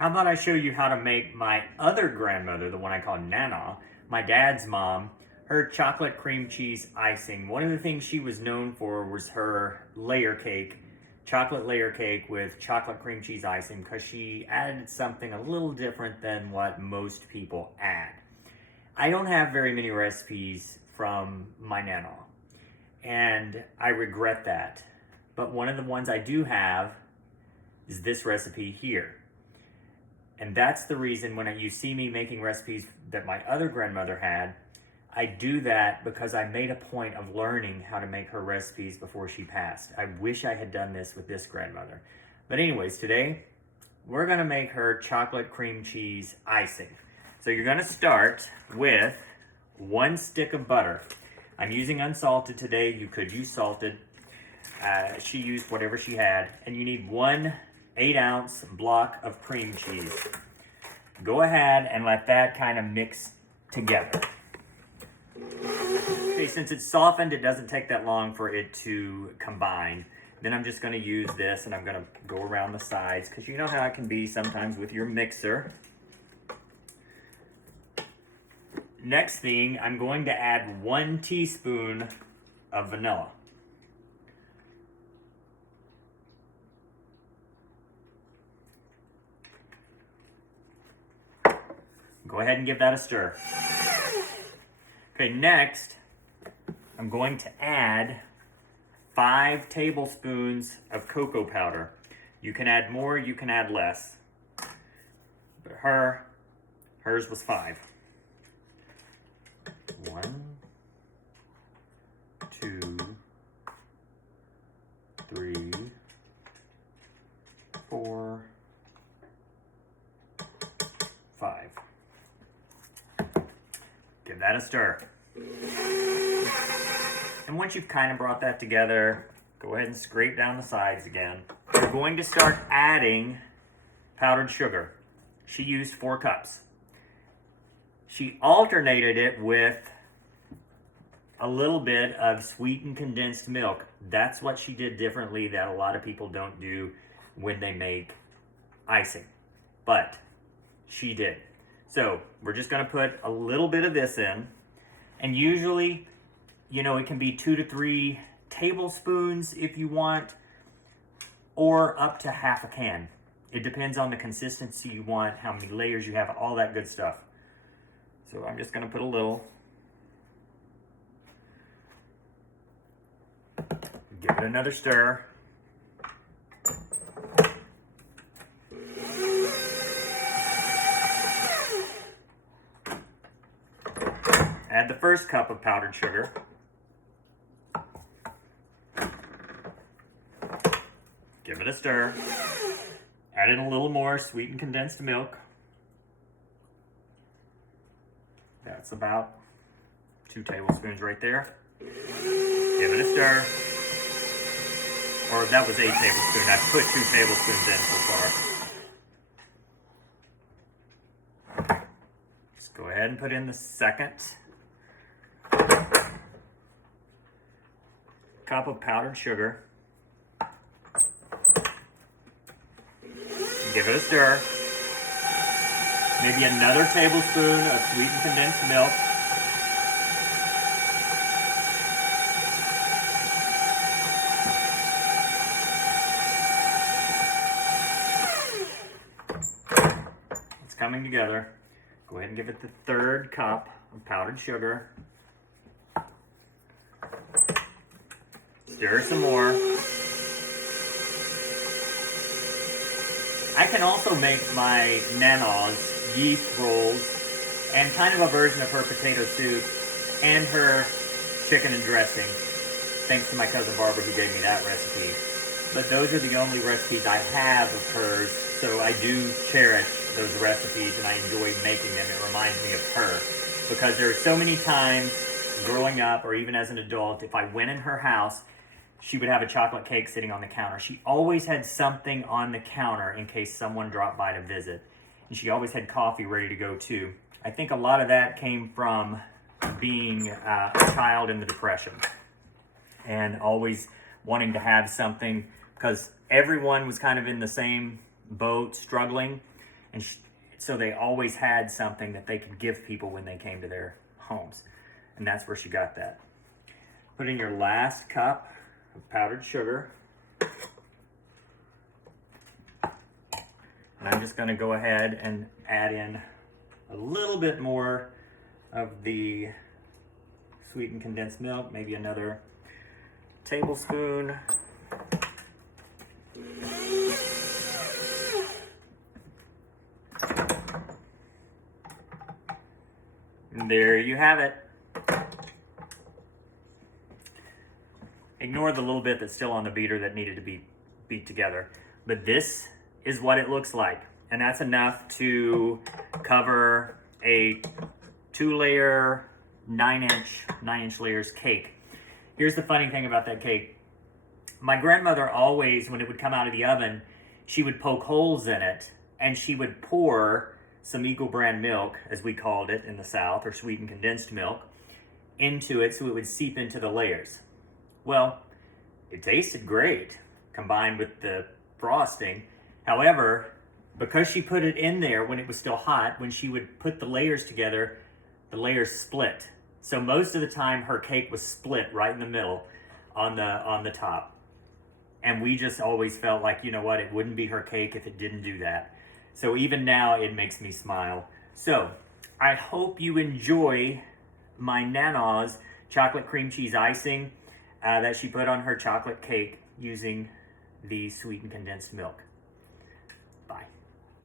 How about I show you how to make my other grandmother, the one I call Nannaw, my dad's mom, her chocolate cream cheese icing. One of the things she was known for was her layer cake, chocolate layer cake with chocolate cream cheese icing, because she added something a little different than what most people add. I don't have very many recipes from my Nannaw, and I regret that. But one of the ones I do have is this recipe here. And that's the reason when you see me making recipes that my other grandmother had, I do that because I made a point of learning how to make her recipes before she passed. I wish I had done this with this grandmother. But anyways, today we're gonna make her chocolate cream cheese icing. So you're gonna start with 1 stick of butter. I'm using unsalted today. You could use salted. She used whatever she had. And you need 1 8-ounce block of cream cheese. Go ahead and let that kind of mix together. Okay, since it's softened, it doesn't take that long for it to combine. Then I'm just going to use this and I'm going to go around the sides because you know how it can be sometimes with your mixer. Next thing, I'm going to add 1 teaspoon of vanilla. Go ahead and give that a stir. Okay, next, I'm going to add 5 tablespoons of cocoa powder. You can add more, you can add less. But hers was 5. 1, 2, 3, 4, 5. Give that a stir. And once you've kind of brought that together, go ahead and scrape down the sides again. We're going to start adding powdered sugar. She used 4 cups. She alternated it with a little bit of sweetened condensed milk. That's what she did differently that a lot of people don't do when they make icing. But she did. So we're just going to put a little bit of this in. And usually, you know, it can be 2 to 3 tablespoons if you want, or up to half a can. It depends on the consistency you want, how many layers you have, all that good stuff. So I'm just going to put a little. Give it another stir. Add the first cup of powdered sugar. Give it a stir. Add in a little more sweetened condensed milk. That's about 2 tablespoons right there. Give it a stir. Or that was 8 tablespoons. I put 2 tablespoons in so far. Let's go ahead and put in the second cup of powdered sugar. Give it a stir. Maybe another tablespoon of sweetened condensed milk. It's coming together. Go ahead and give it the 3rd cup of powdered sugar. Stir some more. I can also make my Nannaw's yeast rolls and kind of a version of her potato soup and her chicken and dressing, thanks to my cousin Barbara who gave me that recipe. But those are the only recipes I have of hers, so I do cherish those recipes and I enjoy making them. It reminds me of her because there are so many times growing up or even as an adult, if I went in her house, she would have a chocolate cake sitting on the counter. She always had something on the counter in case someone dropped by to visit. And she always had coffee ready to go too. I think a lot of that came from being a child in the Depression and always wanting to have something because everyone was kind of in the same boat, struggling. And so they always had something that they could give people when they came to their homes. And that's where she got that. Put in your last cup of powdered sugar. And I'm just going to go ahead and add in a little bit more of the sweetened condensed milk, maybe another tablespoon. And there you have it. Ignore the little bit that's still on the beater that needed to be beat together. But this is what it looks like. And that's enough to cover a 2-layer, 9-inch layers cake. Here's the funny thing about that cake. My grandmother always, when it would come out of the oven, she would poke holes in it and she would pour some Eagle brand milk, as we called it in the South, or sweetened condensed milk, into it so it would seep into the layers. Well, it tasted great combined with the frosting. However, because she put it in there when it was still hot, when she would put the layers together, the layers split. So most of the time her cake was split right in the middle on the top. And we just always felt like, you know what, it wouldn't be her cake if it didn't do that. So even now it makes me smile. So I hope you enjoy my Nannaw's chocolate cream cheese icing that she put on her chocolate cake using the sweetened condensed milk.